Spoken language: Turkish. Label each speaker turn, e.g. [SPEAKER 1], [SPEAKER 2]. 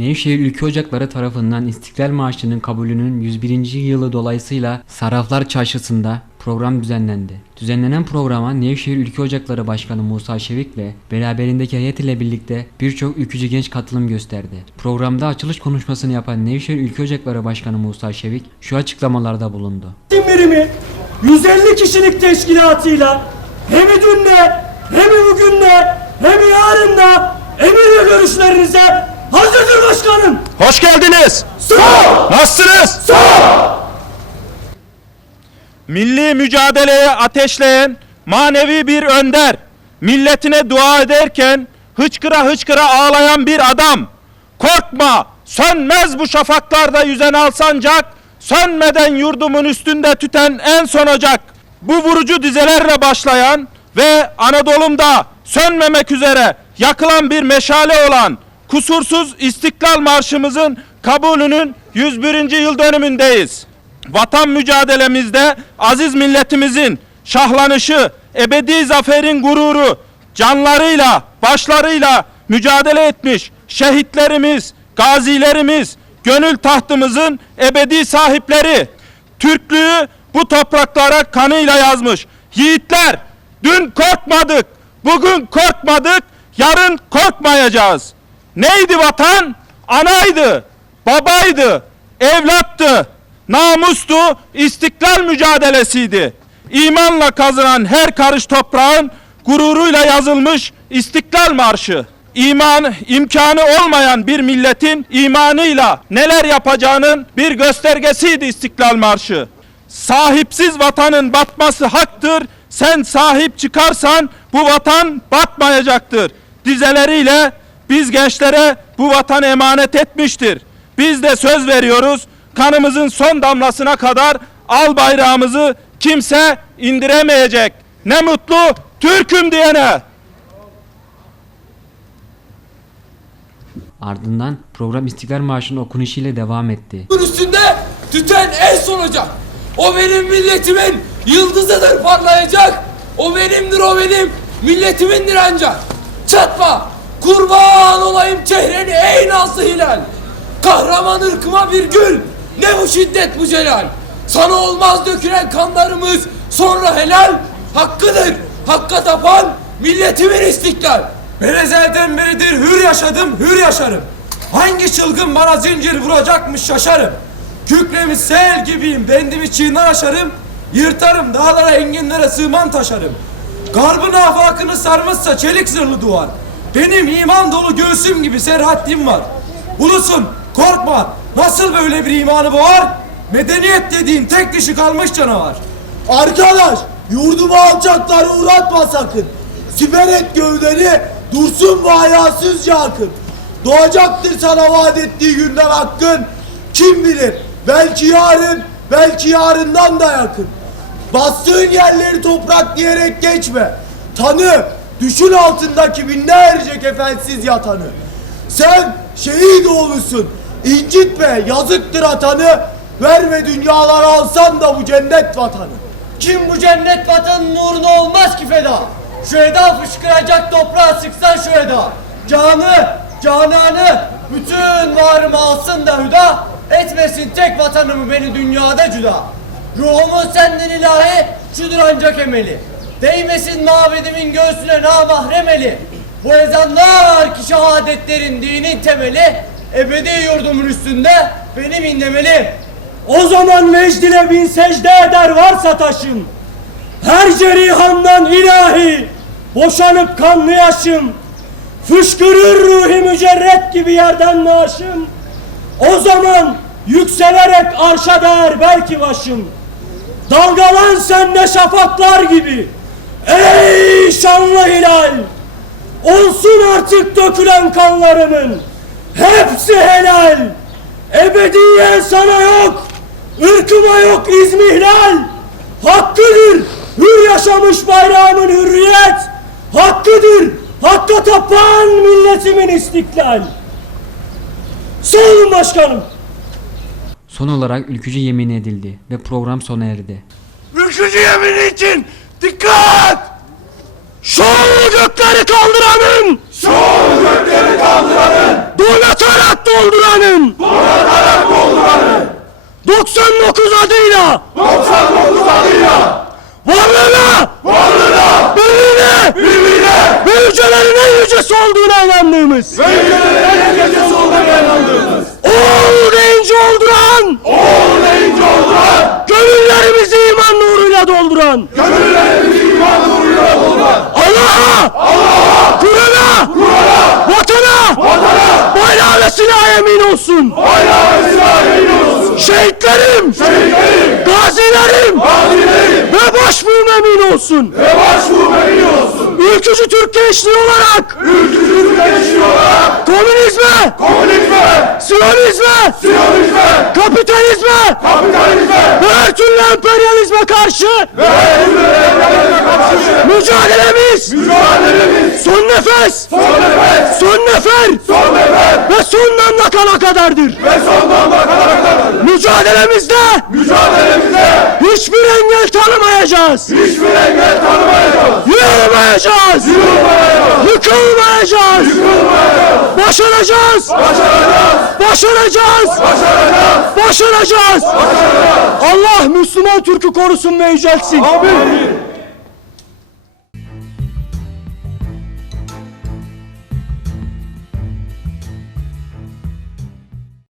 [SPEAKER 1] Nevşehir Ülke Ocakları tarafından İstiklal Marşı'nın kabulünün 101. yılı dolayısıyla Saraflar Çarşısı'nda program düzenlendi. Düzenlenen programa Nevşehir Ülke Ocakları Başkanı Musa Şevik ve beraberindeki heyet ile birlikte birçok ülkücü genç katılım gösterdi. Programda açılış konuşmasını yapan Nevşehir Ülke Ocakları Başkanı Musa Şevik şu açıklamalarda bulundu.
[SPEAKER 2] Birimi 150 kişilik teşkilatıyla hem dünle hem bugünle hem yarınla emir görüşlerinize hazırdır başkanım.
[SPEAKER 3] Hoş geldiniz.
[SPEAKER 2] Sağ
[SPEAKER 3] Nasılsınız?
[SPEAKER 2] Sağ
[SPEAKER 3] Milli mücadeleye ateşleyen manevi bir önder. Milletine dua ederken hıçkıra hıçkıra ağlayan bir adam. Korkma, sönmez bu şafaklarda yüzen alsancak, sönmeden yurdumun üstünde tüten en son ocak. Bu vurucu dizelerle başlayan ve Anadolu'mda sönmemek üzere yakılan bir meşale olan kusursuz İstiklal Marşımızın kabulünün 101. yıl dönümündeyiz. Vatan mücadelemizde aziz milletimizin şahlanışı, ebedi zaferin gururu, canlarıyla, başlarıyla mücadele etmiş şehitlerimiz, gazilerimiz, gönül tahtımızın ebedi sahipleri, Türklüğü bu topraklara kanıyla yazmış. Yiğitler, dün korkmadık, bugün korkmadık, yarın korkmayacağız. Neydi vatan? Anaydı, babaydı, evlattı, namustu, istiklal mücadelesiydi. İmanla kazınan her karış toprağın gururuyla yazılmış İstiklal Marşı. İman, imkanı olmayan bir milletin imanıyla neler yapacağının bir göstergesiydi İstiklal Marşı. Sahipsiz vatanın batması haktır. Sen sahip çıkarsan bu vatan batmayacaktır. Dizeleriyle biz gençlere bu vatan emanet etmiştir. Biz de söz veriyoruz. Kanımızın son damlasına kadar al bayrağımızı kimse indiremeyecek. Ne mutlu Türk'üm diyene.
[SPEAKER 1] Ardından program İstiklal Marşı'nın okunuşu ile devam etti.
[SPEAKER 4] Bunun üstünde tüten en son ocak. O benim milletimin yıldızıdır parlayacak. O benimdir o benim milletimindir ancak. Çatma kurban olayım çehreni ey nazlı hilal. Kahraman ırkıma bir gül ne bu şiddet bu celal. Sana olmaz dökülen kanlarımız sonra helal. Hakkıdır hakka tapan milletimin istiklal.
[SPEAKER 5] Ben ezelden beridir hür yaşadım, hür yaşarım. Hangi çılgın bana zincir vuracakmış şaşarım. Kükremiş sel gibiyim, bendimi çiğner aşarım. Yırtarım, dağlara enginlere sığman taşarım. Garbın afakını sarmışsa çelik zırhlı duvar. Benim iman dolu göğsüm gibi serhattim var. Ulusun, korkma, nasıl böyle bir imanı boğar? Medeniyet dediğin tek dişi kalmış canavar.
[SPEAKER 2] Arkadaş yurdumu alçaklara uğratma sakın. Siper et gövdeni dursun bu hayasızca akın. Doğacaktır sana vaat ettiği günden hakkın. Kim bilir belki yarın belki yarından da yakın. Bastığın yerleri toprak diyerek geçme. Tanı düşün altındaki binlerce kefensiz yatanı. Sen şehit oğlusun. incitme yazıktır atanı. Verme dünyalar alsan da bu cennet vatanı.
[SPEAKER 6] Kim bu cennet vatanın uğruna olmaz ki feda? Şu eda fışkıracak toprağa sıksan şu eda. Canı, cananı, bütün varımı alsın da hüda. Etmesin tek vatanımı beni dünyada cüda. Ruhumun senden ilahi, şudur ancak emeli. Değmesin mabedimin göğsüne namahrem eli. Bu ezanlar ki şehadetlerin dinin temeli. Ebedi yurdumun üstünde benim inlemeli.
[SPEAKER 2] O zaman mecdine bin secde eder varsa taşım. Her cerihandan ilahi boşanıp kanlı yaşım. Fışkırır ruhi mücerret gibi yerden naşım. O zaman yükselerek arşa değer belki başım. Dalgalan sen de şafaklar gibi. Ey şanlı hilal! Olsun artık dökülen kanlarımın. Hepsi helal. Ebediyen sana yok. ırkıma yok izmihlal. Hakkıdır. Hür yaşamış bayrağımın hürriyet. Hakkıdır. Hakka tapan milletimin istiklal. Sağ olun başkanım.
[SPEAKER 1] Son olarak ülkücü yemin edildi ve program sona erdi.
[SPEAKER 2] Ülkücü yemini için dikkat! Gökleri kaldıranın Çoğu gökleri kaldıranın.
[SPEAKER 7] Donatarak dolduranın.
[SPEAKER 2] Donatarak dolduranın.
[SPEAKER 7] 99 adıyla
[SPEAKER 2] 99 adıyla.
[SPEAKER 7] varlığına,
[SPEAKER 2] Varlığına.
[SPEAKER 7] birliğine
[SPEAKER 2] Birbirine.
[SPEAKER 7] ve yücelerin en yücesi olduğuna inandığımız.
[SPEAKER 2] Ve yücelerin gecesi olduğuna inandığımız.
[SPEAKER 7] Oğul deyince olduran,
[SPEAKER 2] Oğul deyince olduran.
[SPEAKER 7] gönüllerimizi iman nuruyla dolduran.
[SPEAKER 2] Gönüllerimizi iman nuruyla dolduran.
[SPEAKER 7] Allah'a,
[SPEAKER 2] Allah'a.
[SPEAKER 7] Kur'an'a,
[SPEAKER 2] Kur'an'a.
[SPEAKER 7] vatana,
[SPEAKER 2] Vatana.
[SPEAKER 7] bayrağı ve silaha emin olsun.
[SPEAKER 2] Bayrağı ve silahı emin olsun.
[SPEAKER 7] Şehitlerim,
[SPEAKER 2] Şehitlerim.
[SPEAKER 7] gazilerim
[SPEAKER 2] Gazilerim.
[SPEAKER 7] ve başbuğum emin olsun.
[SPEAKER 2] Ve başbuğum emin olsun.
[SPEAKER 7] Ülkücü Türk gençliği olarak
[SPEAKER 2] Ülkücü gençliği olarak.
[SPEAKER 7] komünizme,
[SPEAKER 2] Komünizme.
[SPEAKER 7] Siyonizme,
[SPEAKER 2] Siyonizme.
[SPEAKER 7] kapitalizme
[SPEAKER 2] Kapitalizme.
[SPEAKER 7] ve her türlü emperyalizme karşı
[SPEAKER 2] Ve her türlü emperyalizme karşı.
[SPEAKER 7] mücadelemiz
[SPEAKER 2] Mücadelemiz.
[SPEAKER 7] Son nefes,
[SPEAKER 2] Son nefes.
[SPEAKER 7] son nefer
[SPEAKER 2] Son nefes.
[SPEAKER 7] ve son damla kana kadardır.
[SPEAKER 2] Ve son damla kadar kadar.
[SPEAKER 7] Mücadelemizde
[SPEAKER 2] Mücadelemizde
[SPEAKER 7] hiçbir engel tanımayacağız.
[SPEAKER 2] hiçbir engel tanımayacağız.
[SPEAKER 7] Yılmayacağız.
[SPEAKER 2] Yılmayacağız.
[SPEAKER 7] Yıkılmayacağız.
[SPEAKER 2] Yıkılmayacağız.
[SPEAKER 7] Başaracağız.
[SPEAKER 2] Başaracağız.
[SPEAKER 7] Başaracağız.
[SPEAKER 2] Başaracağız.
[SPEAKER 7] Başaracağız. Allah Müslüman Türk'ü korusun ve yüceltsin.
[SPEAKER 2] Amin.